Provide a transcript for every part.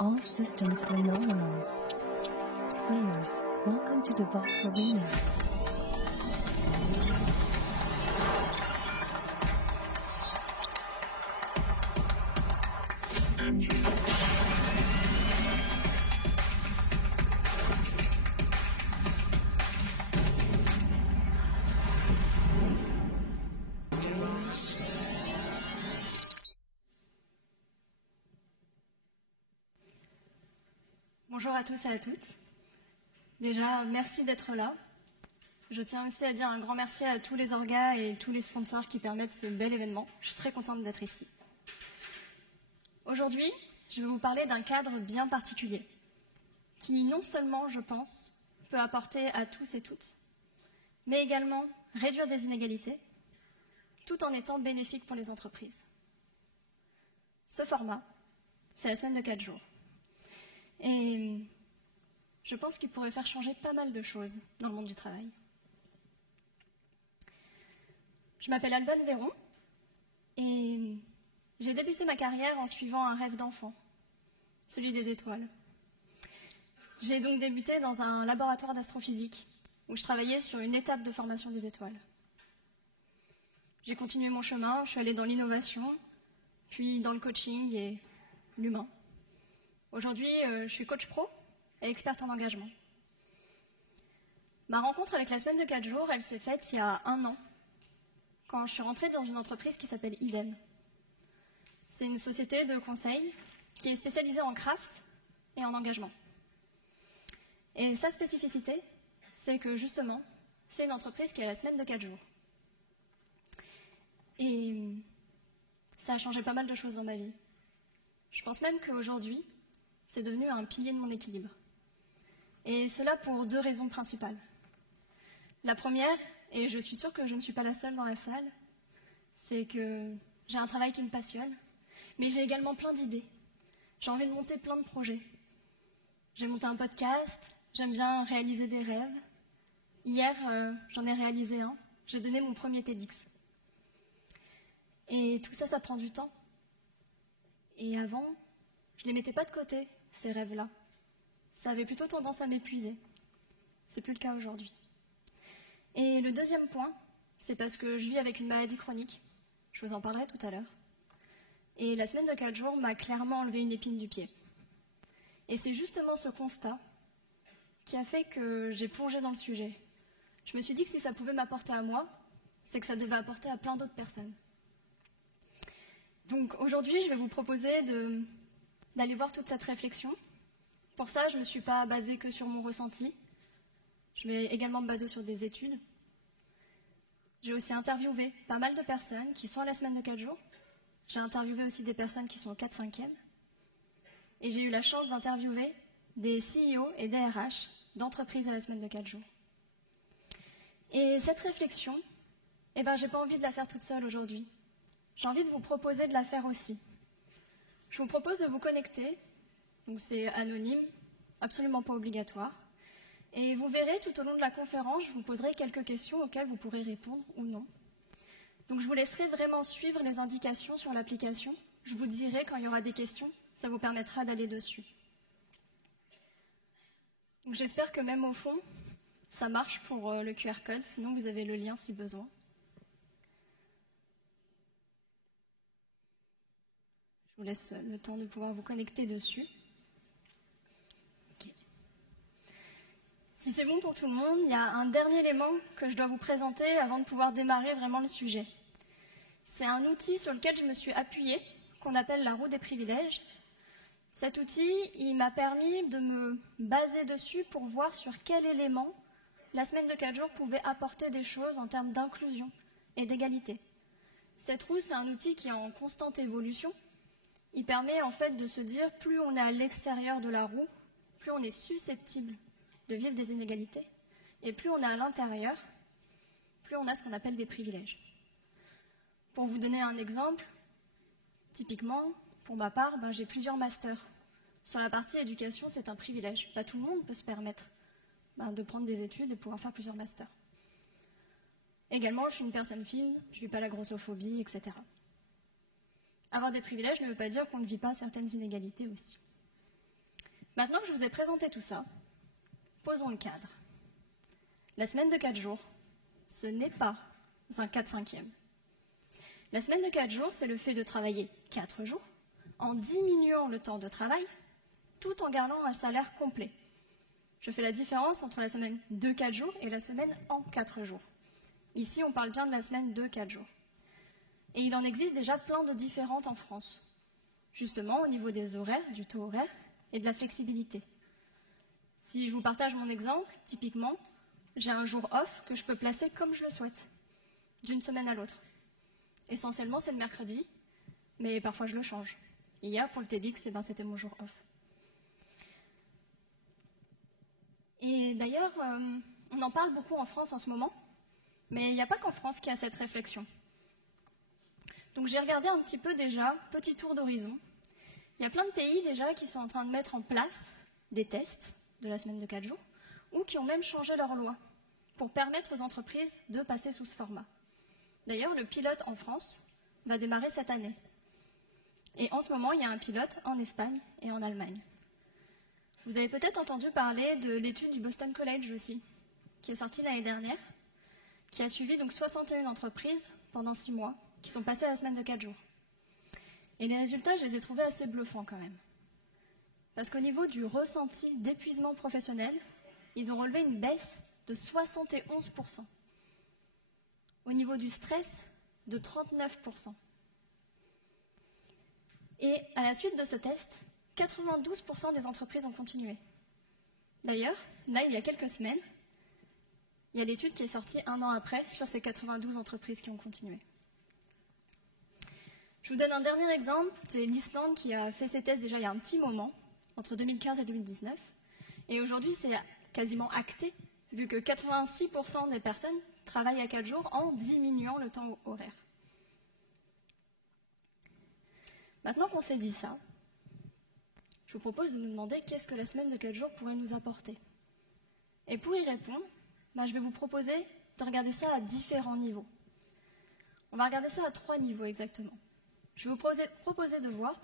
All systems are nominals. Players, welcome to Devox Arena. Bonjour à tous et à toutes. Déjà, merci d'être là. Je tiens aussi à dire un grand merci à tous les orgas et tous les sponsors qui permettent ce bel événement. Je suis très contente d'être ici. Aujourd'hui, je vais vous parler d'un cadre bien particulier qui, non seulement, je pense, peut apporter à tous et toutes, mais également réduire des inégalités, tout en étant bénéfique pour les entreprises. Ce format, c'est la semaine de 4 jours. Et je pense qu'il pourrait faire changer pas mal de choses dans le monde du travail. Je m'appelle Albane Véron et j'ai débuté ma carrière en suivant un rêve d'enfant, celui des étoiles. J'ai donc débuté dans un laboratoire d'astrophysique où je travaillais sur une étape de formation des étoiles. J'ai continué mon chemin, je suis allée dans l'innovation, puis dans le coaching et l'humain. Aujourd'hui, je suis coach pro et experte en engagement. Ma rencontre avec la semaine de 4 jours, elle s'est faite il y a 1 an, quand je suis rentrée dans une entreprise qui s'appelle Idem. C'est une société de conseil qui est spécialisée en craft et en engagement. Et sa spécificité, c'est que justement, c'est une entreprise qui a la semaine de 4 jours. Et ça a changé pas mal de choses dans ma vie. Je pense même qu'aujourd'hui, c'est devenu un pilier de mon équilibre. Et cela pour 2 raisons principales. La première, et je suis sûre que je ne suis pas la seule dans la salle, c'est que j'ai un travail qui me passionne, mais j'ai également plein d'idées. J'ai envie de monter plein de projets. J'ai monté un podcast, j'aime bien réaliser des rêves. Hier, j'en ai réalisé un, j'ai donné mon premier TEDx. Et tout ça, ça prend du temps. Et avant, je ne les mettais pas de côté, ces rêves-là. Ça avait plutôt tendance à m'épuiser. C'est plus le cas aujourd'hui. Et le deuxième point, c'est parce que je vis avec une maladie chronique. Je vous en parlerai tout à l'heure. Et la semaine de 4 jours m'a clairement enlevé une épine du pied. Et c'est justement ce constat qui a fait que j'ai plongé dans le sujet. Je me suis dit que si ça pouvait m'apporter à moi, c'est que ça devait apporter à plein d'autres personnes. Donc aujourd'hui, je vais vous proposer d'aller voir toute cette réflexion. Pour ça, je ne me suis pas basée que sur mon ressenti. Je vais également me baser sur des études. J'ai aussi interviewé pas mal de personnes qui sont à la semaine de 4 jours. J'ai interviewé aussi des personnes qui sont au 4/5e. Et j'ai eu la chance d'interviewer des CEO et des RH d'entreprises à la semaine de 4 jours. Et cette réflexion, j'ai pas envie de la faire toute seule aujourd'hui. J'ai envie de vous proposer de la faire aussi. Je vous propose de vous connecter, donc c'est anonyme, absolument pas obligatoire, et vous verrez tout au long de la conférence, je vous poserai quelques questions auxquelles vous pourrez répondre ou non. Donc je vous laisserai vraiment suivre les indications sur l'application, je vous dirai quand il y aura des questions, ça vous permettra d'aller dessus. Donc j'espère que même au fond, ça marche pour le QR code, sinon vous avez le lien si besoin. Je vous laisse le temps de pouvoir vous connecter dessus. Okay. Si c'est bon pour tout le monde, il y a un dernier élément que je dois vous présenter avant de pouvoir démarrer vraiment le sujet. C'est un outil sur lequel je me suis appuyée, qu'on appelle la roue des privilèges. Cet outil, il m'a permis de me baser dessus pour voir sur quel élément la semaine de 4 jours pouvait apporter des choses en termes d'inclusion et d'égalité. Cette roue, c'est un outil qui est en constante évolution. Il permet en fait de se dire, plus on est à l'extérieur de la roue, plus on est susceptible de vivre des inégalités, et plus on est à l'intérieur, plus on a ce qu'on appelle des privilèges. Pour vous donner un exemple, typiquement, pour ma part, j'ai plusieurs masters. Sur la partie éducation, c'est un privilège. Pas tout le monde peut se permettre de prendre des études et pouvoir faire plusieurs masters. Également, je suis une personne fine, je ne vis pas la grossophobie, etc. Avoir des privilèges ne veut pas dire qu'on ne vit pas certaines inégalités aussi. Maintenant que je vous ai présenté tout ça, posons le cadre. La semaine de 4 jours, ce n'est pas un 4/5e. La semaine de 4 jours, c'est le fait de travailler 4 jours, en diminuant le temps de travail, tout en gardant un salaire complet. Je fais la différence entre la semaine de 4 jours et la semaine en 4 jours. Ici, on parle bien de la semaine de 4 jours. Et il en existe déjà plein de différentes en France, justement au niveau des horaires, du taux horaire et de la flexibilité. Si je vous partage mon exemple, typiquement, j'ai un jour off que je peux placer comme je le souhaite, d'une semaine à l'autre. Essentiellement, c'est le mercredi, mais parfois je le change. Hier, pour le TEDx, c'était mon jour off. Et d'ailleurs, on en parle beaucoup en France en ce moment, mais il n'y a pas qu'en France qu'il y a cette réflexion. Donc j'ai regardé un petit peu déjà, petit tour d'horizon. Il y a plein de pays déjà qui sont en train de mettre en place des tests de la semaine de 4 jours, ou qui ont même changé leur loi pour permettre aux entreprises de passer sous ce format. D'ailleurs, le pilote en France va démarrer cette année. Et en ce moment, il y a un pilote en Espagne et en Allemagne. Vous avez peut-être entendu parler de l'étude du Boston College aussi, qui est sortie l'année dernière, qui a suivi donc 61 entreprises pendant 6 mois, qui sont passées à la semaine de 4 jours. Et les résultats, je les ai trouvés assez bluffants quand même. Parce qu'au niveau du ressenti d'épuisement professionnel, ils ont relevé une baisse de 71%. Au niveau du stress, de 39%. Et à la suite de ce test, 92% des entreprises ont continué. D'ailleurs, là, il y a quelques semaines, il y a l'étude qui est sortie 1 an après sur ces 92 entreprises qui ont continué. Je vous donne un dernier exemple, c'est l'Islande qui a fait ses tests déjà il y a un petit moment, entre 2015 et 2019. Et aujourd'hui, c'est quasiment acté, vu que 86% des personnes travaillent à 4 jours en diminuant le temps horaire. Maintenant qu'on s'est dit ça, je vous propose de nous demander qu'est-ce que la semaine de 4 jours pourrait nous apporter. Et pour y répondre, je vais vous proposer de regarder ça à différents niveaux. On va regarder ça à 3 niveaux exactement. Je vais vous proposer de voir,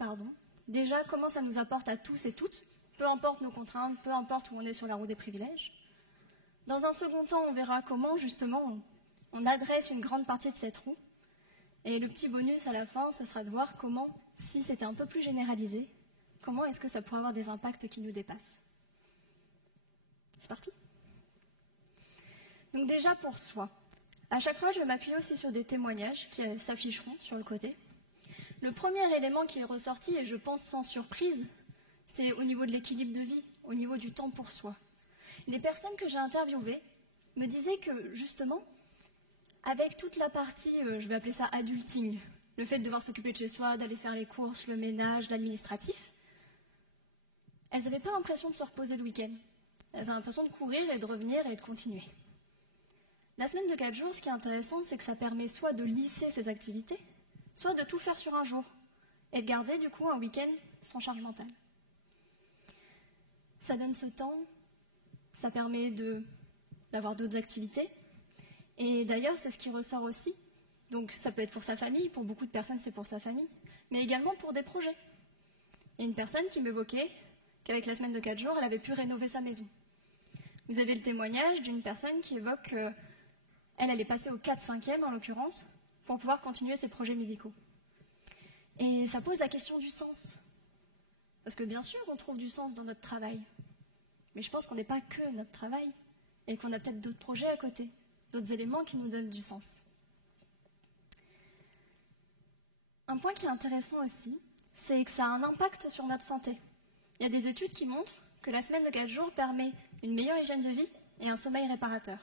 déjà comment ça nous apporte à tous et toutes, peu importe nos contraintes, peu importe où on est sur la roue des privilèges. Dans un second temps, on verra comment, justement, on adresse une grande partie de cette roue. Et le petit bonus à la fin, ce sera de voir comment, si c'était un peu plus généralisé, comment est-ce que ça pourrait avoir des impacts qui nous dépassent. C'est parti ? Donc déjà pour soi. À chaque fois, je vais m'appuyer aussi sur des témoignages qui s'afficheront sur le côté. Le premier élément qui est ressorti, et je pense sans surprise, c'est au niveau de l'équilibre de vie, au niveau du temps pour soi. Les personnes que j'ai interviewées me disaient que, justement, avec toute la partie, je vais appeler ça adulting, le fait de devoir s'occuper de chez soi, d'aller faire les courses, le ménage, l'administratif, elles n'avaient pas l'impression de se reposer le week-end. Elles avaient l'impression de courir et de revenir et de continuer. La semaine de 4 jours, ce qui est intéressant, c'est que ça permet soit de lisser ces activités, soit de tout faire sur un jour, et de garder du coup un week-end sans charge mentale. Ça donne ce temps, ça permet d'avoir d'autres activités, et d'ailleurs c'est ce qui ressort aussi, donc ça peut être pour sa famille, pour beaucoup de personnes c'est pour sa famille, mais également pour des projets. Il y a une personne qui m'évoquait qu'avec la semaine de 4 jours, elle avait pu rénover sa maison. Vous avez le témoignage d'une personne qui évoque qu'elle est passée au 4/5e en l'occurrence, pour pouvoir continuer ses projets musicaux. Et ça pose la question du sens. Parce que bien sûr, on trouve du sens dans notre travail. Mais je pense qu'on n'est pas que notre travail, et qu'on a peut-être d'autres projets à côté, d'autres éléments qui nous donnent du sens. Un point qui est intéressant aussi, c'est que ça a un impact sur notre santé. Il y a des études qui montrent que la semaine de 4 jours permet une meilleure hygiène de vie et un sommeil réparateur.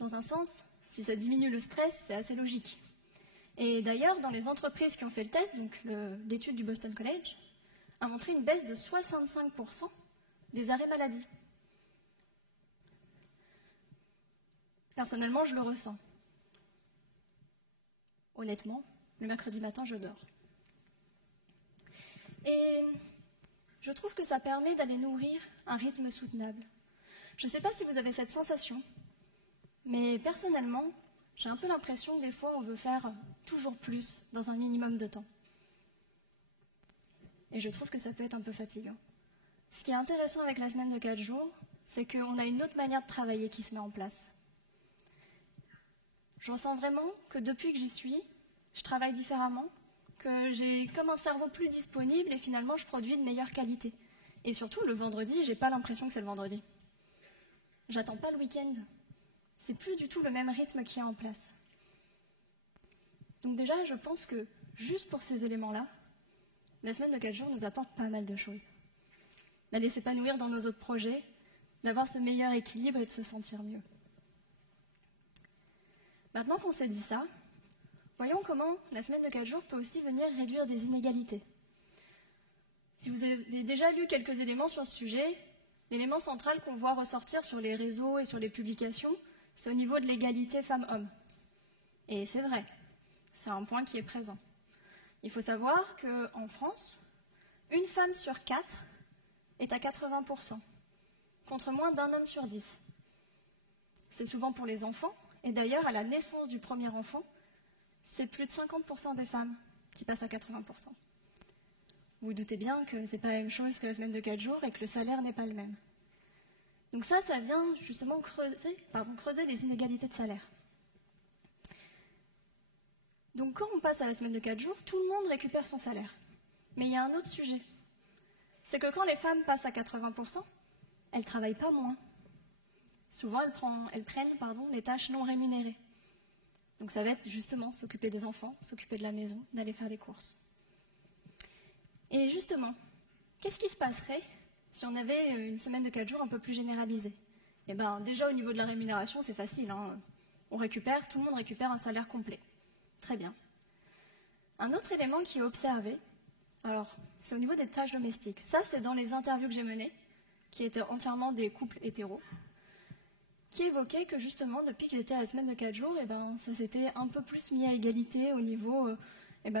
Dans un sens, si ça diminue le stress, c'est assez logique. Et d'ailleurs, dans les entreprises qui ont fait le test, donc l'étude du Boston College, a montré une baisse de 65% des arrêts maladie. Personnellement, je le ressens. Honnêtement, le mercredi matin, je dors. Et je trouve que ça permet d'aller nourrir un rythme soutenable. Je ne sais pas si vous avez cette sensation, mais personnellement, j'ai un peu l'impression que des fois, on veut faire toujours plus dans un minimum de temps. Et je trouve que ça peut être un peu fatigant. Ce qui est intéressant avec la semaine de 4 jours, c'est qu'on a une autre manière de travailler qui se met en place. Je ressens vraiment que depuis que j'y suis, je travaille différemment, que j'ai comme un cerveau plus disponible et finalement je produis de meilleure qualité. Et surtout, le vendredi, j'ai pas l'impression que c'est le vendredi. J'attends pas le week-end. C'est plus du tout le même rythme qui est en place. Donc déjà, je pense que juste pour ces éléments-là, la semaine de 4 jours nous apporte pas mal de choses. D'aller s'épanouir dans nos autres projets, d'avoir ce meilleur équilibre et de se sentir mieux. Maintenant qu'on s'est dit ça, voyons comment la semaine de 4 jours peut aussi venir réduire des inégalités. Si vous avez déjà lu quelques éléments sur ce sujet, l'élément central qu'on voit ressortir sur les réseaux et sur les publications, c'est au niveau de l'égalité femmes-hommes. Et c'est vrai, c'est un point qui est présent. Il faut savoir qu'en France, une femme sur 4 est à 80%, contre moins d'un homme sur 10. C'est souvent pour les enfants, et d'ailleurs, à la naissance du premier enfant, c'est plus de 50% des femmes qui passent à 80%. Vous vous doutez bien que ce n'est pas la même chose que la semaine de 4 jours et que le salaire n'est pas le même. Donc ça vient justement creuser les inégalités de salaire. Donc quand on passe à la semaine de 4 jours, tout le monde récupère son salaire. Mais il y a un autre sujet. C'est que quand les femmes passent à 80%, elles ne travaillent pas moins. Souvent, elles prennent les tâches non rémunérées. Donc ça va être justement s'occuper des enfants, s'occuper de la maison, d'aller faire les courses. Et justement, qu'est-ce qui se passerait si on avait une semaine de 4 jours un peu plus généralisée? Eh bien, déjà au niveau de la rémunération, c'est facile. Tout le monde récupère un salaire complet. Très bien. Un autre élément qui est observé, alors, c'est au niveau des tâches domestiques. Ça, c'est dans les interviews que j'ai menées, qui étaient entièrement des couples hétéros, qui évoquaient que justement, depuis qu'ils étaient à la semaine de 4 jours, ça s'était un peu plus mis à égalité au niveau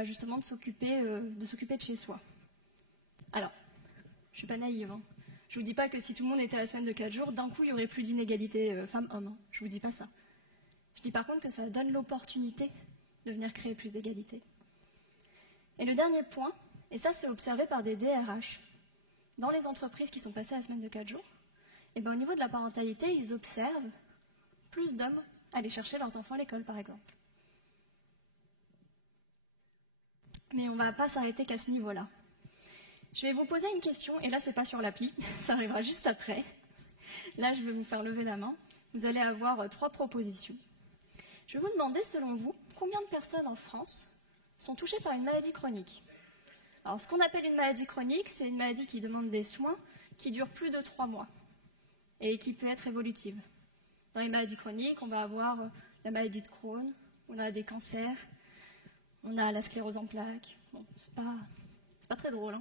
justement de s'occuper de chez soi. Alors, je ne suis pas naïve. Je ne vous dis pas que si tout le monde était à la semaine de 4 jours, d'un coup, il n'y aurait plus d'inégalité femmes-hommes. Je ne vous dis pas ça. Je dis par contre que ça donne l'opportunité de venir créer plus d'égalité. Et le dernier point, et ça c'est observé par des DRH, dans les entreprises qui sont passées à la semaine de 4 jours, au niveau de la parentalité, ils observent plus d'hommes aller chercher leurs enfants à l'école, par exemple. Mais on ne va pas s'arrêter qu'à ce niveau-là. Je vais vous poser une question, et là, ce n'est pas sur l'appli, ça arrivera juste après. Là, je vais vous faire lever la main. Vous allez avoir 3 propositions. Je vais vous demander, selon vous, combien de personnes en France sont touchées par une maladie chronique? Alors, ce qu'on appelle une maladie chronique, c'est une maladie qui demande des soins qui durent plus de 3 mois et qui peut être évolutive. Dans les maladies chroniques, on va avoir la maladie de Crohn, on a des cancers, on a la sclérose en plaques. Bon, c'est pas très drôle.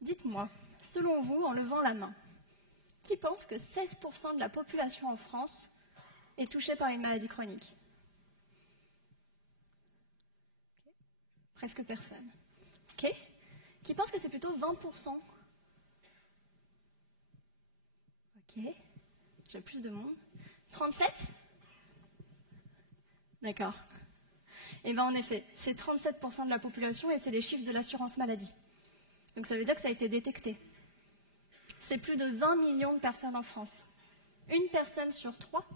Dites-moi, selon vous, en levant la main, qui pense que 16% de la population en France est touchée par une maladie chronique? Presque personne. Ok. Qui pense que c'est plutôt 20%? Ok. J'ai plus de monde. 37? D'accord. Eh bien, en effet, c'est 37% de la population et c'est les chiffres de l'assurance maladie. Donc ça veut dire que ça a été détecté. C'est plus de 20 millions de personnes en France. Une personne sur 3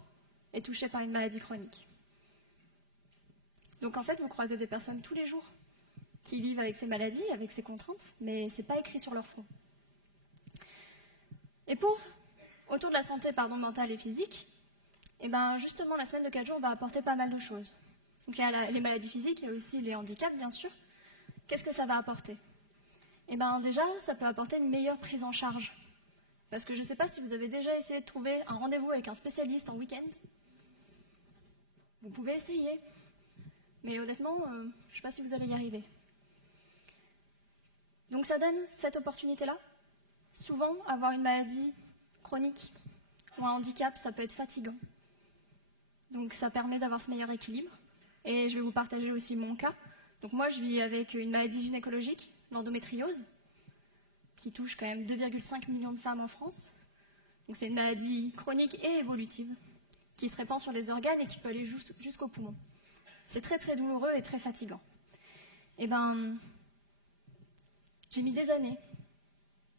est touchée par une maladie chronique. Donc en fait, vous croisez des personnes tous les jours qui vivent avec ces maladies, avec ces contraintes, mais ce n'est pas écrit sur leur front. Et autour de la santé mentale et physique, justement, la semaine de 4 jours va apporter pas mal de choses. Donc il y a les maladies physiques, il y a aussi les handicaps, bien sûr. Qu'est-ce que ça va apporter? Déjà, ça peut apporter une meilleure prise en charge. Parce que je ne sais pas si vous avez déjà essayé de trouver un rendez-vous avec un spécialiste en week-end. Vous pouvez essayer. Mais honnêtement, je ne sais pas si vous allez y arriver. Donc ça donne cette opportunité-là. Souvent, avoir une maladie chronique ou un handicap, ça peut être fatigant. Donc ça permet d'avoir ce meilleur équilibre. Et je vais vous partager aussi mon cas. Donc moi, je vis avec une maladie gynécologique, l'endométriose, qui touche quand même 2,5 millions de femmes en France. Donc c'est une maladie chronique et évolutive, qui se répand sur les organes et qui peut aller jusqu'au poumon. C'est très très douloureux et très fatigant. J'ai mis des années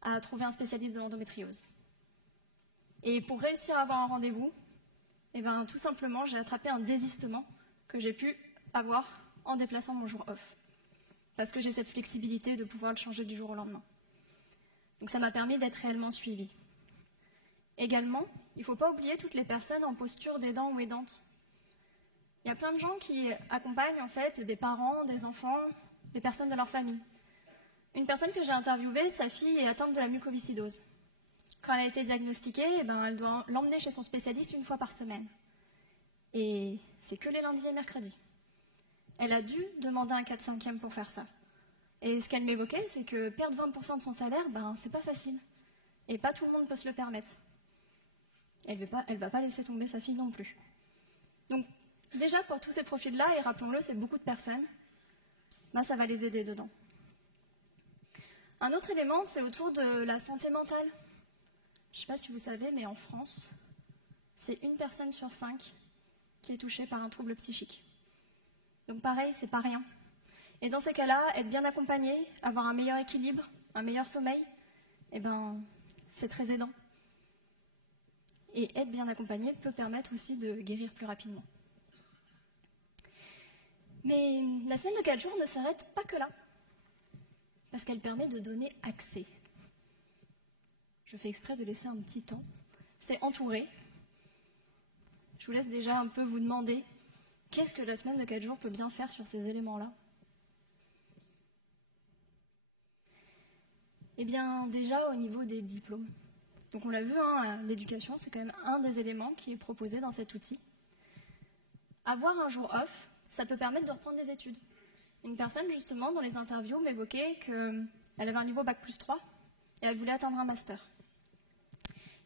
à trouver un spécialiste de l'endométriose. Et pour réussir à avoir un rendez-vous, eh ben, tout simplement, j'ai attrapé un désistement que j'ai pu avoir en déplaçant mon jour off. Parce que j'ai cette flexibilité de pouvoir le changer du jour au lendemain. Donc ça m'a permis d'être réellement suivie. Également, il ne faut pas oublier toutes les personnes en posture d'aidant ou aidante. Il y a plein de gens qui accompagnent en fait des parents, des enfants, des personnes de leur famille. Une personne que j'ai interviewée, sa fille est atteinte de la mucoviscidose. Quand elle a été diagnostiquée, elle doit l'emmener chez son spécialiste une fois par semaine. Et c'est que les lundis et mercredis. Elle a dû demander un 4/5e pour faire ça. Et ce qu'elle m'évoquait, c'est que perdre 20% de son salaire, c'est pas facile. Et pas tout le monde peut se le permettre. Elle va pas laisser tomber sa fille non plus. Donc, déjà, pour tous ces profils-là, et rappelons-le, c'est beaucoup de personnes, ça va les aider dedans. Un autre élément, c'est autour de la santé mentale. Je ne sais pas si vous savez, mais en France, c'est 1 personne sur 5 qui est touchée par un trouble psychique. Donc pareil, c'est pas rien. Et dans ces cas-là, être bien accompagné, avoir un meilleur équilibre, un meilleur sommeil, c'est très aidant. Et être bien accompagné peut permettre aussi de guérir plus rapidement. Mais la semaine de 4 jours ne s'arrête pas que là, parce qu'elle permet de donner accès. Je fais exprès de laisser un petit temps. C'est entouré. Je vous laisse déjà un peu vous demander qu'est-ce que la semaine de 4 jours peut bien faire sur ces éléments-là. Eh bien, déjà au niveau des diplômes. Donc on l'a vu, l'éducation, c'est quand même un des éléments qui est proposé dans cet outil. Avoir un jour off, ça peut permettre de reprendre des études. Une personne, justement, dans les interviews, m'évoquait qu'elle avait un niveau Bac+3 et elle voulait atteindre un master.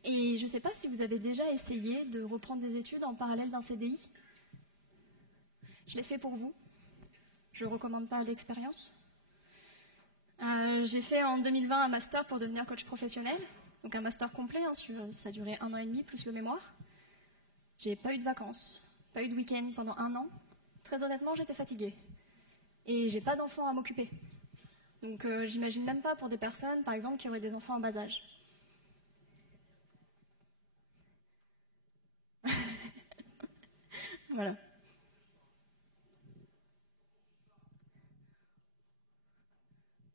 Et je ne sais pas si vous avez déjà essayé de reprendre des études en parallèle d'un CDI. Je l'ai fait pour vous. Je ne recommande pas l'expérience. J'ai fait en 2020 un master pour devenir coach professionnel. Donc un master complet, ça a duré 1 an et demi plus le mémoire. J'ai pas eu de vacances, pas eu de week-end pendant 1 an. Très honnêtement, j'étais fatiguée. Et j'ai pas d'enfants à m'occuper. Donc j'imagine même pas pour des personnes, par exemple, qui auraient des enfants en bas âge. Voilà.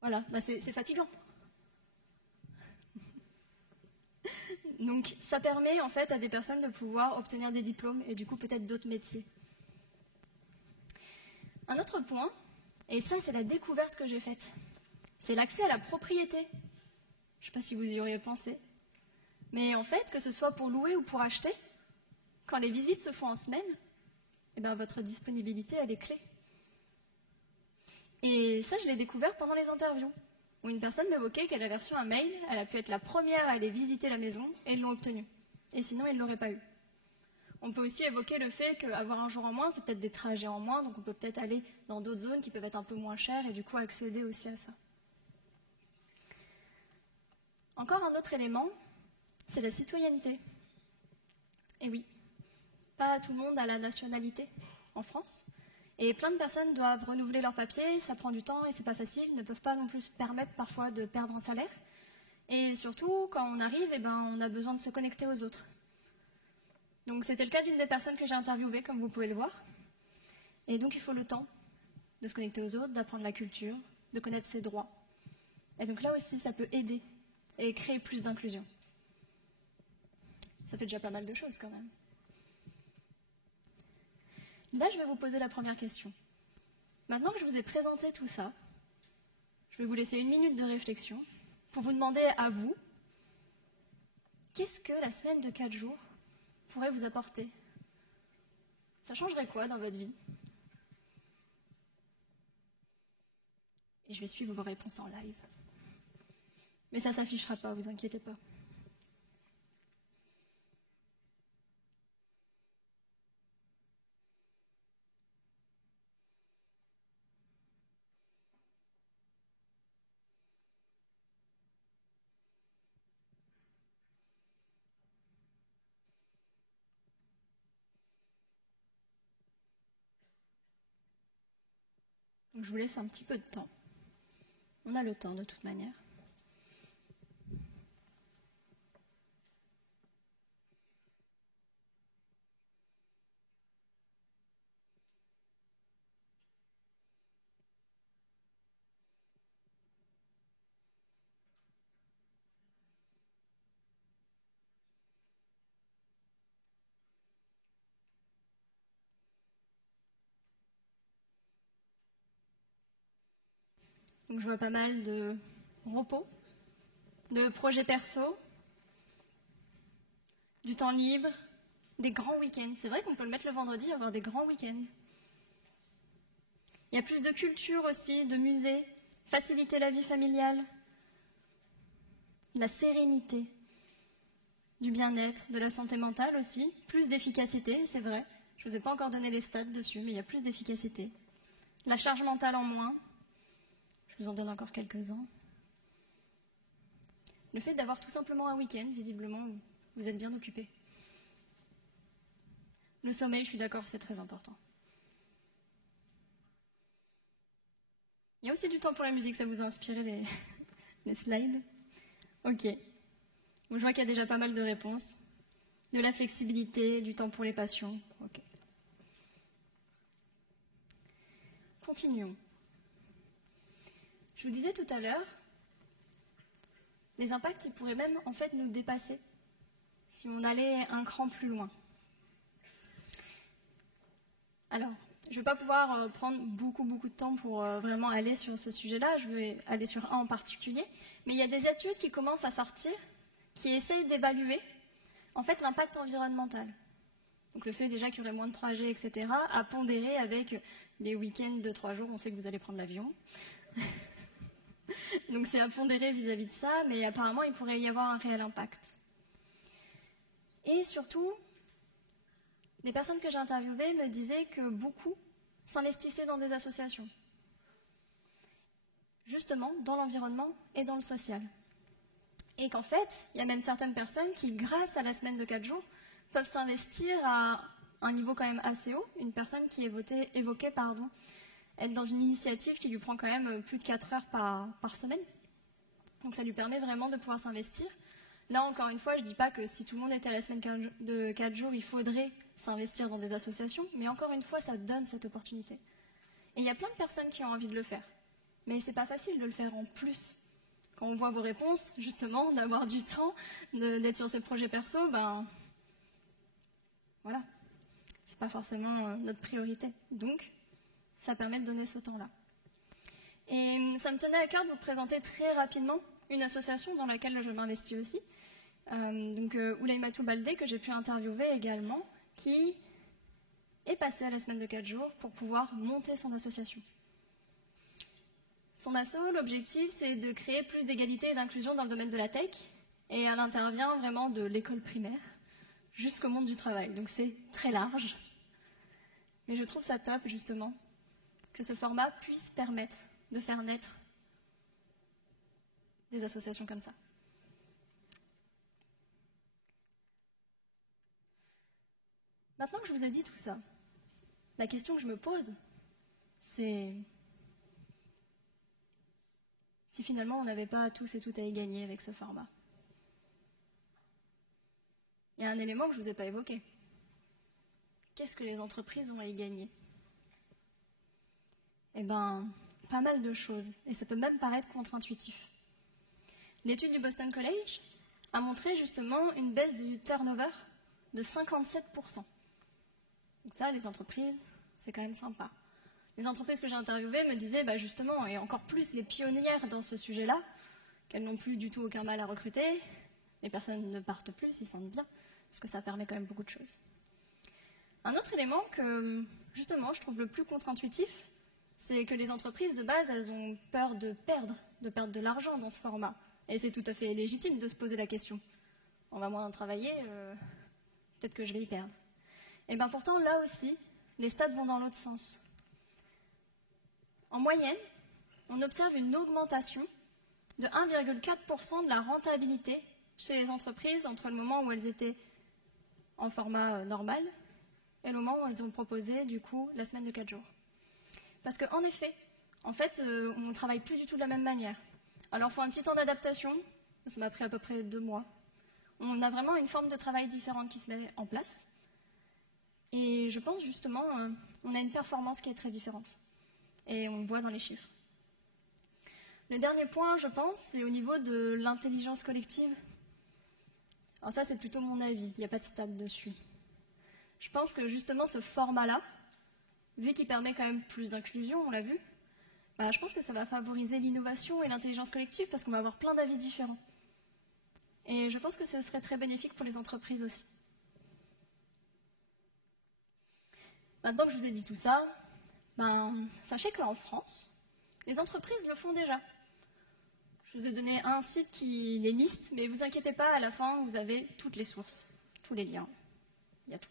Voilà, c'est fatigant. Donc ça permet en fait à des personnes de pouvoir obtenir des diplômes et du coup peut-être d'autres métiers. Un autre point, et ça c'est la découverte que j'ai faite, c'est l'accès à la propriété. Je ne sais pas si vous y auriez pensé, mais en fait, que ce soit pour louer ou pour acheter, quand les visites se font en semaine, votre disponibilité a des clés. Et ça, je l'ai découvert pendant les interviews, où une personne m'évoquait qu'elle avait reçu un mail, elle a pu être la première à aller visiter la maison, et ils l'ont obtenu. Et sinon, ils ne l'auraient pas eu. On peut aussi évoquer le fait qu'avoir un jour en moins, c'est peut-être des trajets en moins, donc on peut peut-être aller dans d'autres zones qui peuvent être un peu moins chères, et du coup accéder aussi à ça. Encore un autre élément, c'est la citoyenneté. Et oui, pas tout le monde a la nationalité en France. Et plein de personnes doivent renouveler leurs papiers, ça prend du temps et c'est pas facile, ne peuvent pas non plus se permettre parfois de perdre un salaire. Et surtout, quand on arrive, on a besoin de se connecter aux autres. Donc c'était le cas d'une des personnes que j'ai interviewées, comme vous pouvez le voir. Et donc il faut le temps de se connecter aux autres, d'apprendre la culture, de connaître ses droits. Et donc là aussi, ça peut aider et créer plus d'inclusion. Ça fait déjà pas mal de choses quand même. Là, je vais vous poser la première question. Maintenant que je vous ai présenté tout ça, je vais vous laisser 1 minute de réflexion pour vous demander à vous, qu'est-ce que la semaine de 4 jours pourrait vous apporter? Ça changerait quoi dans votre vie? Et je vais suivre vos réponses en live. Mais ça ne s'affichera pas, vous inquiétez pas. Donc je vous laisse un petit peu de temps. On a le temps de toute manière. Donc je vois pas mal de repos, de projets perso, du temps libre, des grands week-ends. C'est vrai qu'on peut le mettre le vendredi, avoir des grands week-ends. Il y a plus de culture aussi, de musées, faciliter la vie familiale, la sérénité, du bien-être, de la santé mentale aussi, plus d'efficacité, c'est vrai. Je ne vous ai pas encore donné les stats dessus, mais il y a plus d'efficacité. La charge mentale en moins, je vous en donne encore quelques-uns. Le fait d'avoir tout simplement un week-end, visiblement, où vous êtes bien occupé. Le sommeil, je suis d'accord, c'est très important. Il y a aussi du temps pour la musique, ça vous a inspiré les slides? Ok. Bon, je vois qu'il y a déjà pas mal de réponses. De la flexibilité, du temps pour les passions. Ok. Continuons. Je vous disais tout à l'heure, les impacts, ils pourraient même en fait nous dépasser si on allait un cran plus loin. Alors, je ne vais pas pouvoir prendre beaucoup de temps pour vraiment aller sur ce sujet-là, je vais aller sur un en particulier, mais il y a des études qui commencent à sortir, qui essayent d'évaluer en fait l'impact environnemental. Donc le fait déjà qu'il y aurait moins de trajets, etc., à pondérer avec les week-ends de 3 jours, on sait que vous allez prendre l'avion. Donc c'est à pondérer vis-à-vis de ça, mais apparemment il pourrait y avoir un réel impact. Et surtout, les personnes que j'ai interviewées me disaient que beaucoup s'investissaient dans des associations, justement dans l'environnement et dans le social. Et qu'en fait, il y a même certaines personnes qui, grâce à la semaine de 4 jours, peuvent s'investir à un niveau quand même assez haut. Une personne qui évoquait être dans une initiative qui lui prend quand même plus de 4 heures par semaine. Donc ça lui permet vraiment de pouvoir s'investir. Là, encore une fois, je ne dis pas que si tout le monde était à la semaine de 4 jours, il faudrait s'investir dans des associations, mais encore une fois, ça donne cette opportunité. Et il y a plein de personnes qui ont envie de le faire. Mais ce n'est pas facile de le faire en plus. Quand on voit vos réponses, justement, d'avoir du temps, d'être sur ces projets perso, ben voilà, c'est pas forcément notre priorité. Donc, ça permet de donner ce temps-là. Et ça me tenait à cœur de vous présenter très rapidement une association dans laquelle je m'investis aussi. Oulaimatou Baldé, que j'ai pu interviewer également, qui est passé à la semaine de 4 jours pour pouvoir monter son association. Son asso, l'objectif, c'est de créer plus d'égalité et d'inclusion dans le domaine de la tech, et elle intervient vraiment de l'école primaire jusqu'au monde du travail. Donc c'est très large, mais je trouve ça top, justement, que ce format puisse permettre de faire naître des associations comme ça. Maintenant que je vous ai dit tout ça, la question que je me pose, c'est si finalement on n'avait pas tous et toutes à y gagner avec ce format. Il y a un élément que je ne vous ai pas évoqué. Qu'est-ce que les entreprises ont à y gagner? Eh bien, pas mal de choses, et ça peut même paraître contre-intuitif. L'étude du Boston College a montré justement une baisse du turnover de 57%. Donc ça, les entreprises, c'est quand même sympa. Les entreprises que j'ai interviewées me disaient justement, et encore plus les pionnières dans ce sujet-là, qu'elles n'ont plus du tout aucun mal à recruter, les personnes ne partent plus, ils sentent bien, parce que ça permet quand même beaucoup de choses. Un autre élément que, justement, je trouve le plus contre-intuitif, c'est que les entreprises, de base, elles ont peur de perdre de l'argent dans ce format. Et c'est tout à fait légitime de se poser la question. On va moins travailler, peut-être que je vais y perdre. Et bien pourtant, là aussi, les stats vont dans l'autre sens. En moyenne, on observe une augmentation de 1,4% de la rentabilité chez les entreprises entre le moment où elles étaient en format normal et le moment où elles ont proposé, du coup, la semaine de 4 jours. Parce qu'en effet, on ne travaille plus du tout de la même manière. Alors, il faut un petit temps d'adaptation, ça m'a pris à peu près 2 mois. On a vraiment une forme de travail différente qui se met en place. Et je pense justement, on a une performance qui est très différente. Et on le voit dans les chiffres. Le dernier point, je pense, c'est au niveau de l'intelligence collective. Alors ça, c'est plutôt mon avis, il n'y a pas de stats dessus. Je pense que justement, ce format-là, vu qu'il permet quand même plus d'inclusion, on l'a vu, je pense que ça va favoriser l'innovation et l'intelligence collective parce qu'on va avoir plein d'avis différents. Et je pense que ce serait très bénéfique pour les entreprises aussi. Maintenant que je vous ai dit tout ça, sachez qu'en France, les entreprises le font déjà. Je vous ai donné un site qui les liste, mais vous inquiétez pas, à la fin, vous avez toutes les sources, tous les liens, il y a tout.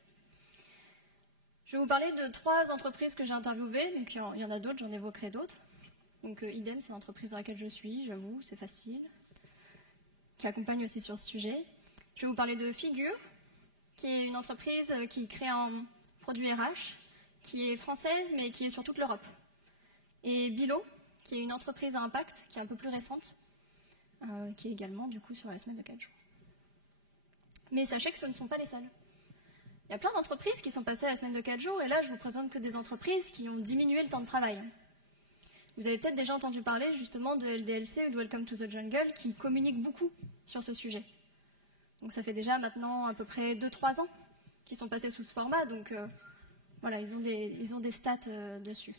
Je vais vous parler de 3 entreprises que j'ai interviewées, donc il y en a d'autres, j'en évoquerai d'autres. Donc idem, c'est l'entreprise dans laquelle je suis, j'avoue, c'est facile, qui accompagne aussi sur ce sujet. Je vais vous parler de Figure, qui est une entreprise qui crée un produit RH, qui est française, mais qui est sur toute l'Europe. Et Bilo, qui est une entreprise à impact, qui est un peu plus récente, qui est également, du coup, sur la semaine de 4 jours. Mais sachez que ce ne sont pas les seuls. Il y a plein d'entreprises qui sont passées à la semaine de 4 jours, et là, je vous présente que des entreprises qui ont diminué le temps de travail. Vous avez peut-être déjà entendu parler, justement, de LDLC ou de Welcome to the Jungle, qui communiquent beaucoup sur ce sujet. Donc ça fait déjà maintenant à peu près 2-3 ans qu'ils sont passés sous ce format, donc voilà, ils ont des stats dessus.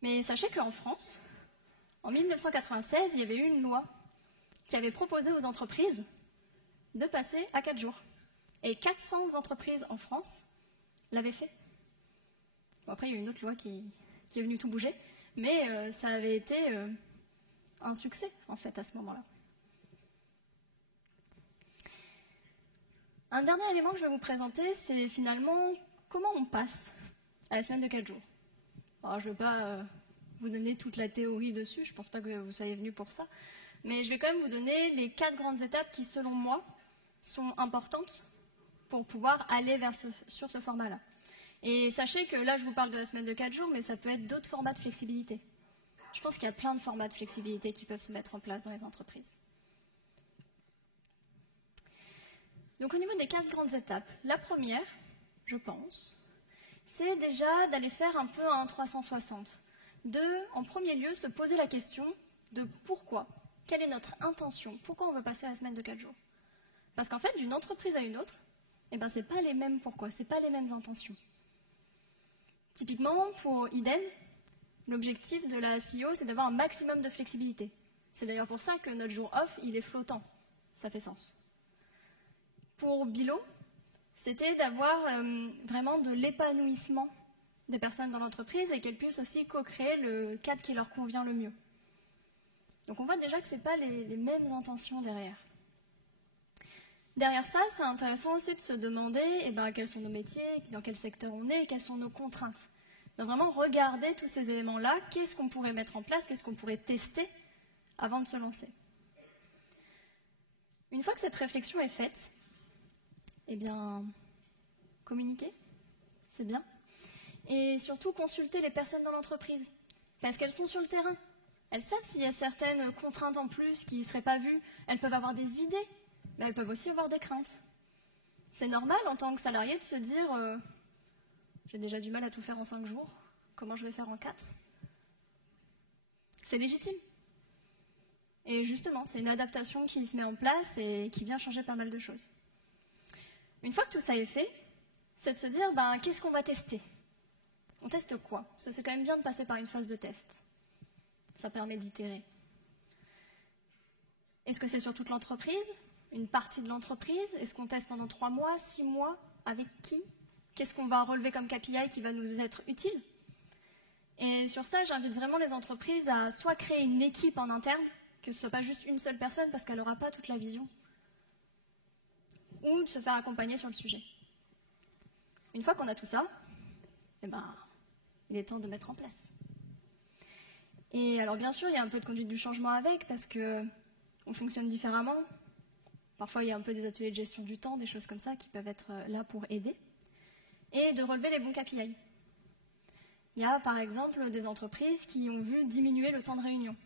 Mais sachez qu'en France, en 1996, il y avait eu une loi qui avait proposé aux entreprises de passer à 4 jours. Et 400 entreprises en France l'avaient fait. Bon, après, il y a eu une autre loi qui est venue tout bouger, mais ça avait été un succès, en fait, à ce moment-là. Un dernier élément que je vais vous présenter, c'est finalement comment on passe à la semaine de 4 jours. Alors, je ne vais pas vous donner toute la théorie dessus, je ne pense pas que vous soyez venus pour ça, mais je vais quand même vous donner les 4 grandes étapes qui, selon moi, sont importantes pour pouvoir aller sur ce format-là. Et sachez que là, je vous parle de la semaine de 4 jours, mais ça peut être d'autres formats de flexibilité. Je pense qu'il y a plein de formats de flexibilité qui peuvent se mettre en place dans les entreprises. Donc au niveau des 4 grandes étapes, la première, je pense, c'est déjà d'aller faire un peu un 360. En premier lieu, se poser la question de pourquoi, quelle est notre intention, pourquoi on veut passer à la semaine de 4 jours. Parce qu'en fait, d'une entreprise à une autre, ce n'est pas les mêmes pourquoi, ce n'est pas les mêmes intentions. Typiquement, pour Eden, l'objectif de la CEO, c'est d'avoir un maximum de flexibilité. C'est d'ailleurs pour ça que notre jour off, il est flottant. Ça fait sens. Pour Bilo, c'était d'avoir vraiment de l'épanouissement des personnes dans l'entreprise et qu'elles puissent aussi co-créer le cadre qui leur convient le mieux. Donc on voit déjà que ce n'est pas les mêmes intentions derrière. Derrière ça, c'est intéressant aussi de se demander quels sont nos métiers, dans quel secteur on est, quelles sont nos contraintes. Donc vraiment regarder tous ces éléments-là, qu'est-ce qu'on pourrait mettre en place, qu'est-ce qu'on pourrait tester avant de se lancer. Une fois que cette réflexion est faite, communiquer, c'est bien. Et surtout consulter les personnes dans l'entreprise, parce qu'elles sont sur le terrain. Elles savent s'il y a certaines contraintes en plus qui ne seraient pas vues, elles peuvent avoir des idées. Mais elles peuvent aussi avoir des craintes. C'est normal en tant que salarié de se dire j'ai déjà du mal à tout faire en 5 jours, comment je vais faire en 4 ? C'est légitime. Et justement, c'est une adaptation qui se met en place et qui vient changer pas mal de choses. Une fois que tout ça est fait, c'est de se dire qu'est-ce qu'on va tester ? On teste quoi ? Parce que c'est quand même bien de passer par une phase de test. Ça permet d'itérer. Est-ce que c'est sur toute l'entreprise ? Une partie de l'entreprise? Est-ce qu'on teste pendant 3 mois, 6 mois? Avec qui? Qu'est-ce qu'on va relever comme KPI qui va nous être utile? Et sur ça, j'invite vraiment les entreprises à soit créer une équipe en interne, que ce ne soit pas juste une seule personne parce qu'elle n'aura pas toute la vision, ou de se faire accompagner sur le sujet. Une fois qu'on a tout ça, il est temps de mettre en place. Et alors bien sûr, il y a un peu de conduite du changement avec, parce qu'on fonctionne différemment. Parfois, il y a un peu des ateliers de gestion du temps, des choses comme ça qui peuvent être là pour aider. Et de relever les bons KPI. Il y a par exemple des entreprises qui ont vu diminuer le temps de réunion.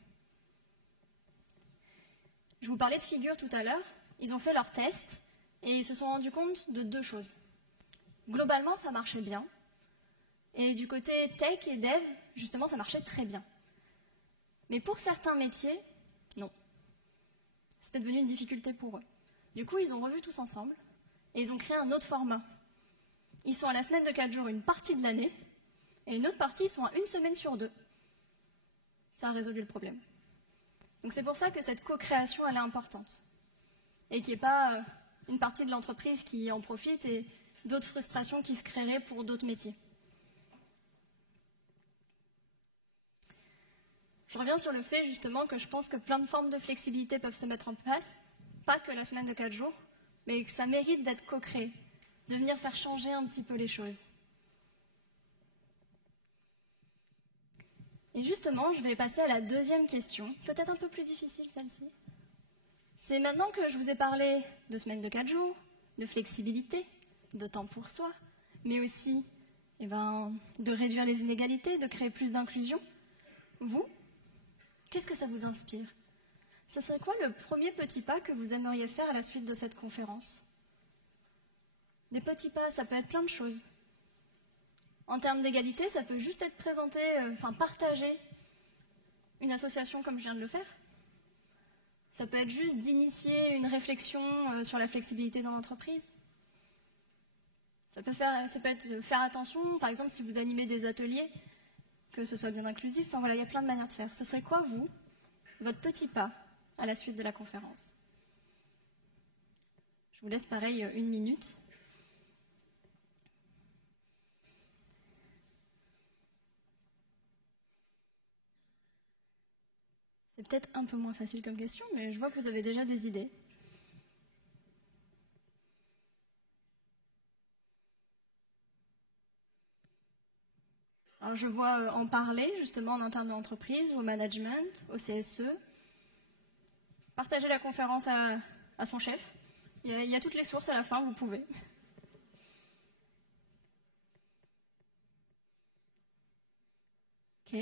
Je vous parlais de Figure tout à l'heure. Ils ont fait leurs tests et ils se sont rendus compte de 2 choses. Globalement, ça marchait bien. Et du côté tech et dev, justement, ça marchait très bien. Mais pour certains métiers, non. C'était devenu une difficulté pour eux. Du coup, ils ont revu tous ensemble et ils ont créé un autre format. Ils sont à la semaine de 4 jours une partie de l'année et une autre partie, ils sont à 1 semaine sur 2. ça a résolu le problème. Donc c'est pour ça que cette co-création, elle est importante. Et qu'il n'y ait pas une partie de l'entreprise qui en profite et d'autres frustrations qui se créeraient pour d'autres métiers. Je reviens sur le fait justement que je pense que plein de formes de flexibilité peuvent se mettre en place, pas que la semaine de 4 jours, mais que ça mérite d'être co-créé, de venir faire changer un petit peu les choses. Et justement, je vais passer à la deuxième question, peut-être un peu plus difficile celle-ci. C'est maintenant que je vous ai parlé de semaine de 4 jours, de flexibilité, de temps pour soi, mais aussi de réduire les inégalités, de créer plus d'inclusion. Vous, qu'est-ce que ça vous inspire? Ce serait quoi le premier petit pas que vous aimeriez faire à la suite de cette conférence? Des petits pas, ça peut être plein de choses. En termes d'égalité, ça peut juste être présenté, partager une association comme je viens de le faire. Ça peut être juste d'initier une réflexion sur la flexibilité dans l'entreprise. Ça peut être de faire attention, par exemple, si vous animez des ateliers, que ce soit bien inclusif. Enfin voilà, il y a plein de manières de faire. Ce serait quoi, vous, votre petit pas à la suite de la conférence? Je vous laisse pareil 1 minute. C'est peut-être un peu moins facile comme question, mais je vois que vous avez déjà des idées. Alors je vois en parler justement en interne de l'entreprise, au management, au CSE. Partager la conférence à son chef. Il y a toutes les sources à la fin, vous pouvez. Ok.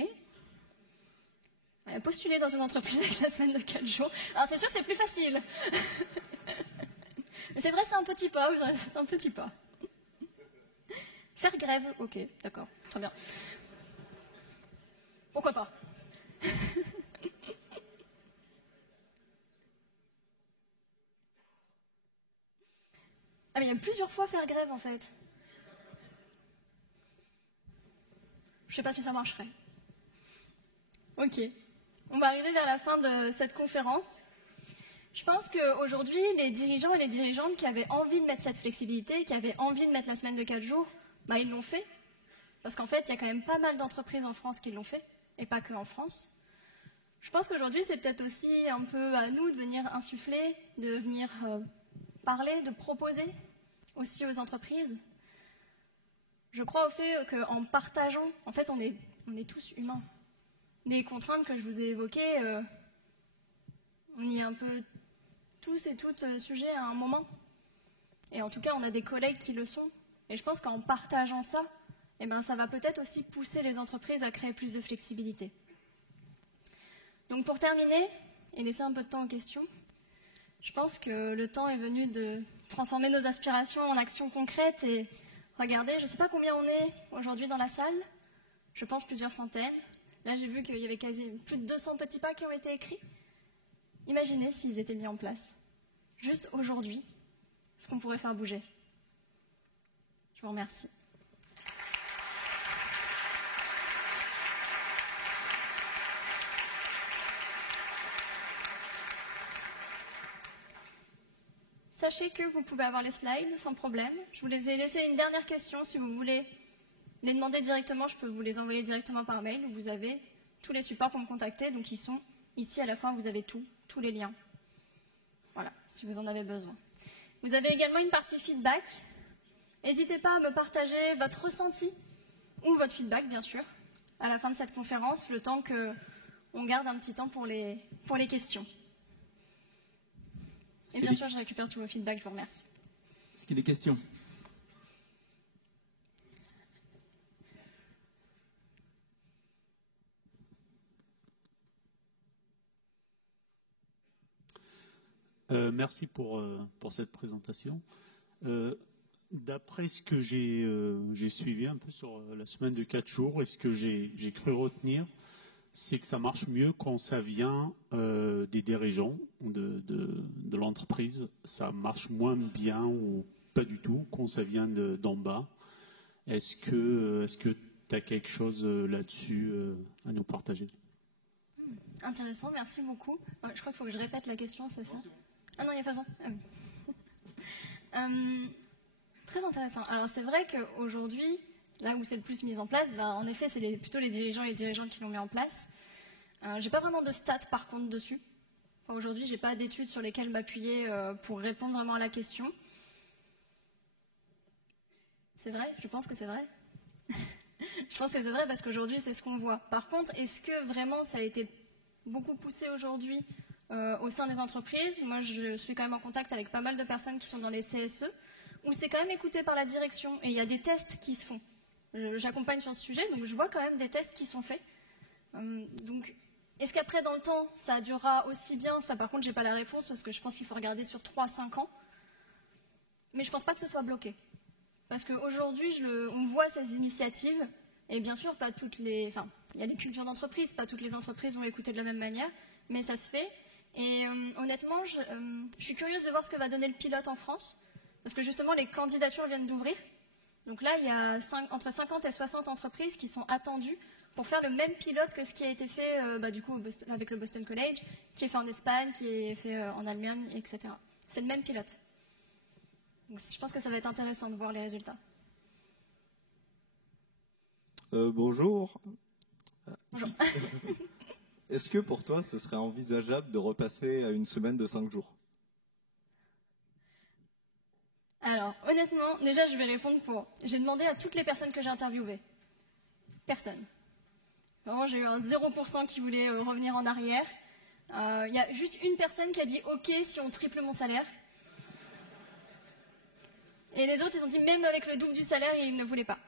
Postuler dans une entreprise avec la semaine de 4 jours. Alors c'est sûr que c'est plus facile. Mais c'est vrai, c'est un petit pas, un petit pas. Faire grève, ok, d'accord, très bien. Pourquoi pas? Ah mais il y a plusieurs fois faire grève en fait. Je sais pas si ça marcherait. Ok. On va arriver vers la fin de cette conférence. Je pense qu'aujourd'hui, les dirigeants et les dirigeantes qui avaient envie de mettre cette flexibilité, qui avaient envie de mettre la semaine de 4 jours, ils l'ont fait. Parce qu'en fait, il y a quand même pas mal d'entreprises en France qui l'ont fait, et pas que en France. Je pense qu'aujourd'hui, c'est peut-être aussi un peu à nous de venir insuffler, de venir parler, de proposer aussi aux entreprises. Je crois au fait qu'en partageant, en fait, on est tous humains. Les contraintes que je vous ai évoquées, on y est un peu tous et toutes sujets à un moment. Et en tout cas, on a des collègues qui le sont. Et je pense qu'en partageant ça, ça va peut-être aussi pousser les entreprises à créer plus de flexibilité. Donc pour terminer, et laisser un peu de temps aux questions, je pense que le temps est venu de transformer nos aspirations en actions concrètes. Et regardez, je ne sais pas combien on est aujourd'hui dans la salle, je pense plusieurs centaines. Là, j'ai vu qu'il y avait quasi plus de 200 petits pas qui ont été écrits. Imaginez s'ils étaient mis en place, juste aujourd'hui, ce qu'on pourrait faire bouger. Je vous remercie. Sachez que vous pouvez avoir les slides sans problème. Je vous les ai laissés une dernière question. Si vous voulez les demander directement, je peux vous les envoyer directement par mail. Vous avez tous les supports pour me contacter. Donc ils sont ici à la fin, vous avez tous les liens. Voilà, si vous en avez besoin. Vous avez également une partie feedback. N'hésitez pas à me partager votre ressenti ou votre feedback, bien sûr, à la fin de cette conférence, le temps qu'on garde un petit temps pour les questions. Et bien sûr, je récupère tous vos feedbacks, je vous remercie. Est-ce qu'il y a des questions? Merci pour cette présentation. D'après ce que j'ai suivi un peu sur la semaine de 4 jours, et ce que j'ai cru retenir, c'est que ça marche mieux quand ça vient des dirigeants de l'entreprise. Ça marche moins bien ou pas du tout quand ça vient d'en bas. Est-ce que tu as quelque chose là-dessus à nous partager? Intéressant, merci beaucoup. Je crois qu'il faut que je répète la question, c'est ça? Ah non, il n'y a pas besoin. Très intéressant. Alors c'est vrai qu'aujourd'hui, là où c'est le plus mis en place, en effet, c'est plutôt les dirigeants et les dirigeantes qui l'ont mis en place. J'ai pas vraiment de stats par contre dessus. Enfin, aujourd'hui, j'ai pas d'études sur lesquelles m'appuyer pour répondre vraiment à la question. C'est vrai? Je pense que c'est vrai. Je pense que c'est vrai parce qu'aujourd'hui, c'est ce qu'on voit. Par contre, est-ce que vraiment ça a été beaucoup poussé aujourd'hui au sein des entreprises? Moi, je suis quand même en contact avec pas mal de personnes qui sont dans les CSE, où c'est quand même écouté par la direction, et il y a des tests qui se font. J'accompagne sur ce sujet, donc je vois quand même des tests qui sont faits. Donc, est-ce qu'après, dans le temps, ça durera aussi bien? Ça, par contre, j'ai pas la réponse, parce que je pense qu'il faut regarder sur 3-5 ans. Mais je pense pas que ce soit bloqué. Parce qu'aujourd'hui, on voit ces initiatives, et bien sûr, pas toutes les... Enfin, il y a des cultures d'entreprise, pas toutes les entreprises vont écouter de la même manière, mais ça se fait. Et honnêtement, je suis curieuse de voir ce que va donner le pilote en France, parce que justement, les candidatures viennent d'ouvrir. Donc là, il y a entre 50 et 60 entreprises qui sont attendues pour faire le même pilote que ce qui a été fait du coup, avec le Boston College, qui est fait en Espagne, qui est fait en Allemagne, etc. C'est le même pilote. Donc, je pense que ça va être intéressant de voir les résultats. Bonjour. Bonjour. Est-ce que pour toi, ce serait envisageable de repasser à une semaine de 5 jours? Alors, honnêtement, déjà, je vais répondre pour... J'ai demandé à toutes les personnes que j'ai interviewées. Personne. Vraiment, j'ai eu un 0% qui voulait revenir en arrière. Il y a juste une personne qui a dit « Ok, si on triple mon salaire ». Et les autres, ils ont dit même avec le double du salaire, ils ne voulaient pas.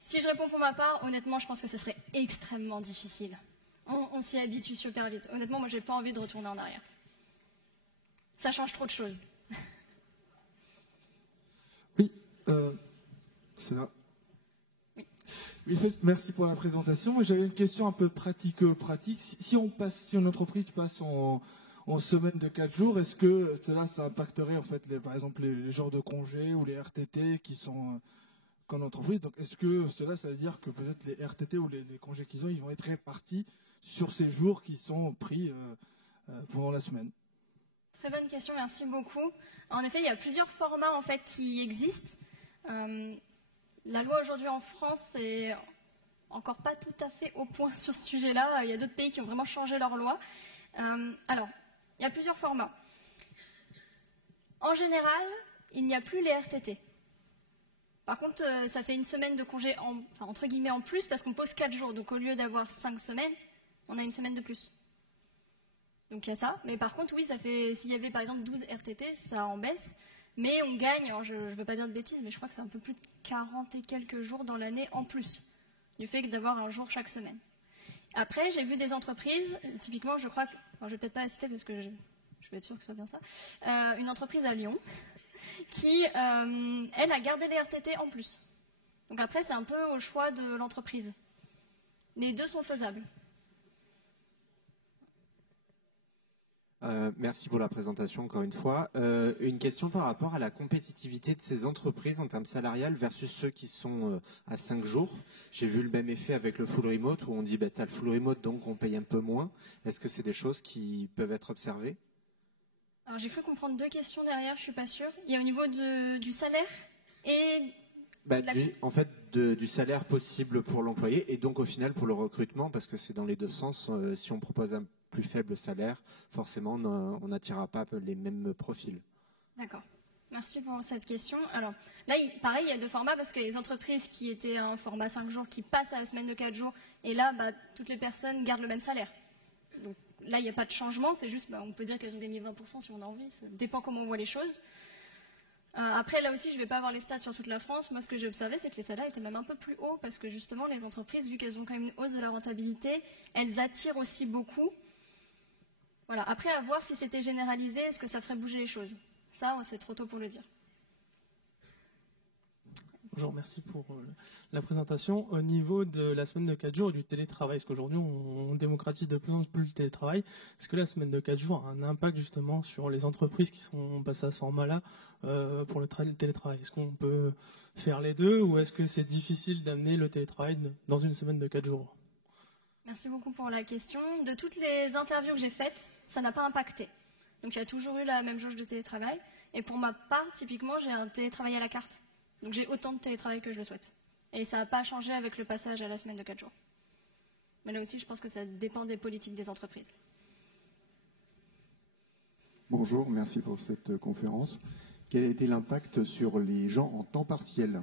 Si je réponds pour ma part, honnêtement, je pense que ce serait extrêmement difficile. On s'y habitue super vite. Honnêtement, moi, j'ai pas envie de retourner en arrière. Ça change trop de choses. Oui, c'est là. Oui. Oui, merci pour la présentation. J'avais une question un peu pratique. Si une entreprise passe en semaine de 4 jours, est-ce que cela, ça impacterait en fait, par exemple, les jours de congé ou les RTT qui sont qu'en entreprise? Donc, est-ce que cela, ça veut dire que peut-être les RTT ou les congés qu'ils ont, ils vont être répartis sur ces jours qui sont pris pendant la semaine? Très bonne question, merci beaucoup. En effet, il y a plusieurs formats en fait qui existent. La loi aujourd'hui en France est encore pas tout à fait au point sur ce sujet-là. Il y a d'autres pays qui ont vraiment changé leur loi. Alors, il y a plusieurs formats. En général, il n'y a plus les RTT. Par contre, ça fait une semaine de congé entre guillemets en plus parce qu'on pose 4 jours. Donc au lieu d'avoir 5 semaines, on a une semaine de plus. Donc il y a ça. Mais par contre, oui, ça fait s'il y avait par exemple 12 RTT, ça en baisse. Mais on gagne, alors je ne veux pas dire de bêtises, mais je crois que c'est un peu plus de 40 et quelques jours dans l'année en plus, du fait d'avoir un jour chaque semaine. Après, j'ai vu des entreprises, typiquement, je crois que, alors je ne vais peut-être pas la citer parce que je vais être sûre que ce soit bien ça, une entreprise à Lyon qui, elle, a gardé les RTT en plus. Donc après, c'est un peu au choix de l'entreprise. Les deux sont faisables. Merci pour la présentation encore une fois. Une question par rapport à la compétitivité de ces entreprises en termes salariales versus ceux qui sont à 5 jours. J'ai vu le même effet avec le full remote où on dit tu as le full remote donc on paye un peu moins. Est-ce que c'est des choses qui peuvent être observées? Alors j'ai cru comprendre deux questions derrière, je suis pas sûre. Il y a au niveau du salaire et... en fait, du salaire possible pour l'employé et donc au final pour le recrutement parce que c'est dans les deux sens. Si on propose un plus faible salaire, forcément on n'attirera pas les mêmes profils. D'accord. Merci pour cette question. Alors là, pareil, il y a deux formats parce que les entreprises qui étaient à un format 5 jours qui passent à la semaine de 4 jours et là, toutes les personnes gardent le même salaire. Donc là, il n'y a pas de changement, c'est juste, on peut dire qu'elles ont gagné 20% si on a envie, ça dépend comment on voit les choses. Après, là aussi, je ne vais pas avoir les stats sur toute la France. Moi, ce que j'ai observé, c'est que les salaires étaient même un peu plus hauts parce que justement, les entreprises, vu qu'elles ont quand même une hausse de la rentabilité, elles attirent aussi beaucoup. Voilà. Après, à voir si c'était généralisé, est-ce que ça ferait bouger les choses? Ça, c'est trop tôt pour le dire. Bonjour, merci pour la présentation. Au niveau de la semaine de 4 jours et du télétravail, parce qu'aujourd'hui on démocratise de plus en plus le télétravail, est-ce que la semaine de 4 jours a un impact justement sur les entreprises qui sont passées à ce format-là pour le télétravail? Est-ce qu'on peut faire les deux ou est-ce que c'est difficile d'amener le télétravail dans une semaine de 4 jours? Merci beaucoup pour la question. De toutes les interviews que j'ai faites, ça n'a pas impacté. Donc il y a toujours eu la même jauge de télétravail. Et pour ma part, typiquement, j'ai un télétravail à la carte. Donc j'ai autant de télétravail que je le souhaite. Et ça n'a pas changé avec le passage à la semaine de 4 jours. Mais là aussi, je pense que ça dépend des politiques des entreprises. Bonjour, merci pour cette conférence. Quel a été l'impact sur les gens en temps partiel?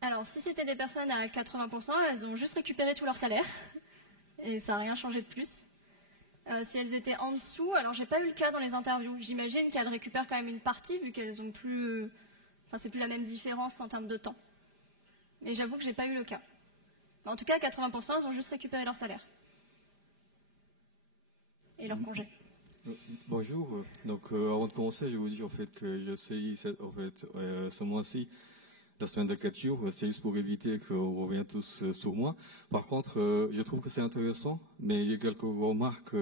Alors, si c'était des personnes à 80%, elles ont juste récupéré tout leur salaire. Et ça n'a rien changé de plus. Si elles étaient en dessous, alors j'ai pas eu le cas dans les interviews. J'imagine qu'elles récupèrent quand même une partie, vu qu'elles ont plus... Enfin, c'est plus la même différence en termes de temps. Mais j'avoue que j'ai pas eu le cas. Mais en tout cas, 80%, elles ont juste récupéré leur salaire. Et leur congé. Bonjour. Donc, avant de commencer, je vous dis en fait que j'essaye ce mois-ci la semaine de 4 jours. C'est juste pour éviter qu'on revienne tous sur moi. Par contre, je trouve que c'est intéressant, mais il y a quelques remarques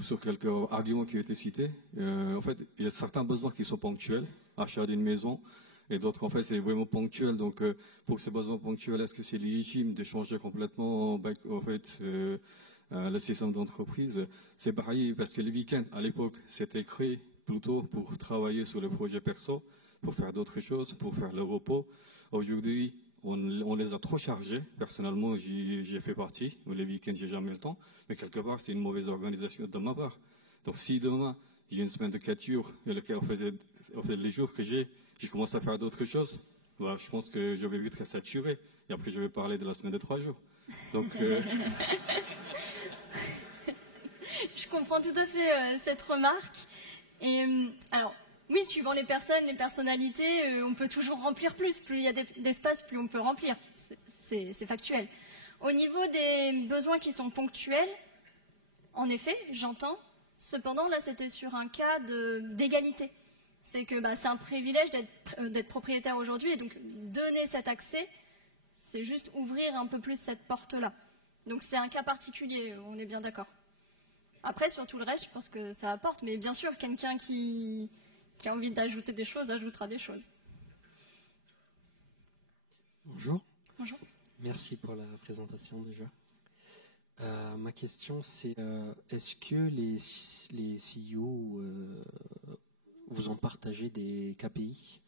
sur quelques arguments qui ont été cités. En fait, il y a certains besoins qui sont ponctuels, achat d'une maison, et d'autres, en fait, c'est vraiment ponctuel. Donc, pour ces besoins ponctuels, est-ce que c'est légitime de changer complètement, en fait, le système d'entreprise? C'est pareil, parce que le week-end, à l'époque, c'était créé plutôt pour travailler sur le projet perso, pour faire d'autres choses, pour faire le repos. Aujourd'hui, on les a trop chargés. Personnellement, j'y ai fait partie. Les week-ends, j'ai jamais le temps. Mais quelque part, c'est une mauvaise organisation de ma part. Donc, si demain, j'ai une semaine de 4 jours, et en fait, les jours que j'ai, je commence à faire d'autres choses, voilà, je pense que je vais vite être saturé. Et après, je vais parler de la semaine de 3 jours. Donc, Je comprends tout à fait cette remarque. Et alors, oui, suivant les personnes, les personnalités, on peut toujours remplir plus. Plus il y a d'espace, plus on peut remplir. C'est factuel. Au niveau des besoins qui sont ponctuels, en effet, j'entends. Cependant, là, c'était sur un cas d'égalité. C'est que c'est un privilège d'être propriétaire aujourd'hui. Et donc, donner cet accès, c'est juste ouvrir un peu plus cette porte-là. Donc, c'est un cas particulier, on est bien d'accord. Après, sur tout le reste, je pense que ça apporte. Mais bien sûr, quelqu'un qui a envie d'ajouter des choses, ajoutera des choses. Bonjour. Bonjour. Merci pour la présentation déjà. Ma question, c'est est-ce que les CEO vous ont partagé des KPI?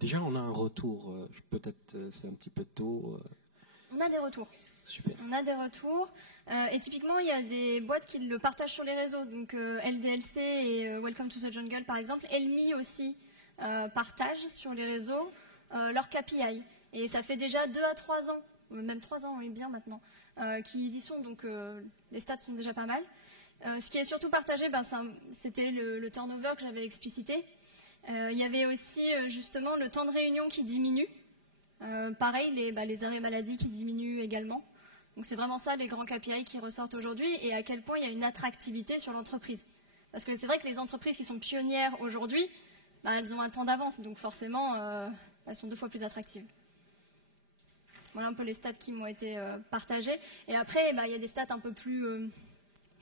Déjà on a un retour? Peut-être c'est un petit peu tôt. On a des retours. Super. On a des retours. Et typiquement, il y a des boîtes qui le partagent sur les réseaux. Donc LDLC et Welcome to the Jungle, par exemple. Elmi aussi partagent sur les réseaux leur KPI. Et ça fait déjà 2 à 3 ans, même 3 ans, oui, bien maintenant, qu'ils y sont. Donc les stats sont déjà pas mal. Ce qui est surtout partagé, c'était le turnover que j'avais explicité. Il y avait aussi justement le temps de réunion qui diminue. Pareil, les arrêts maladie qui diminuent également. Donc c'est vraiment ça les grands KPI qui ressortent aujourd'hui et à quel point il y a une attractivité sur l'entreprise. Parce que c'est vrai que les entreprises qui sont pionnières aujourd'hui, elles ont un temps d'avance, donc forcément elles sont 2 fois plus attractives. Voilà un peu les stats qui m'ont été partagées. Et après, il y a des stats un peu plus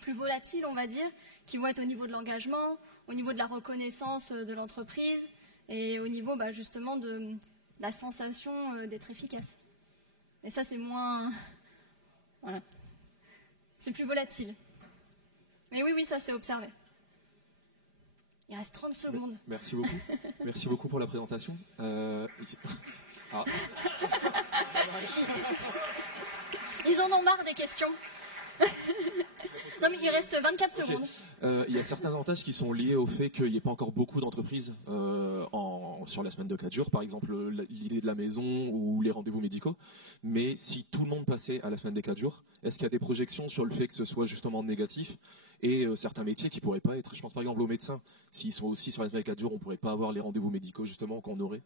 volatiles, on va dire, qui vont être au niveau de l'engagement, au niveau de la reconnaissance de l'entreprise et au niveau justement de la sensation d'être efficace. Et ça, c'est moins... Voilà. C'est plus volatile. Mais oui, ça, c'est observé. Il reste 30 secondes. Merci beaucoup. Merci beaucoup pour la présentation. Ils en ont marre des questions. Non, mais il reste 24 secondes. Il y a certains avantages qui sont liés au fait qu'il n'y ait pas encore beaucoup d'entreprises sur la semaine de 4 jours, par exemple l'idée de la maison ou les rendez-vous médicaux. Mais si tout le monde passait à la semaine des 4 jours, est-ce qu'il y a des projections sur le fait que ce soit justement négatif et certains métiers qui ne pourraient pas être, je pense par exemple aux médecins, s'ils sont aussi sur la semaine des 4 jours, on ne pourrait pas avoir les rendez-vous médicaux justement qu'on aurait.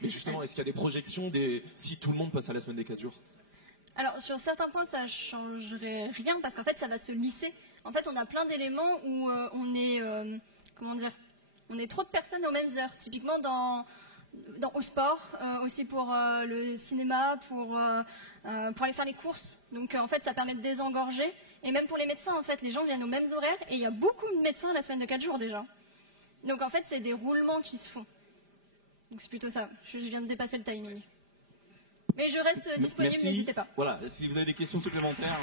Mais justement, est-ce qu'il y a des projections si tout le monde passe à la semaine des 4 jours? Alors, sur certains points, ça ne changerait rien parce qu'en fait, ça va se lisser. En fait, on a plein d'éléments où on est trop de personnes aux mêmes heures. Typiquement, au sport, aussi pour le cinéma, pour aller faire les courses. Donc, en fait, ça permet de désengorger. Et même pour les médecins, en fait, les gens viennent aux mêmes horaires. Et il y a beaucoup de médecins la semaine de 4 jours déjà. Donc, en fait, c'est des roulements qui se font. Donc, c'est plutôt ça. Je viens de dépasser le timing. Mais je reste disponible, Merci. n'hésitez pas. Voilà, si vous avez des questions supplémentaires.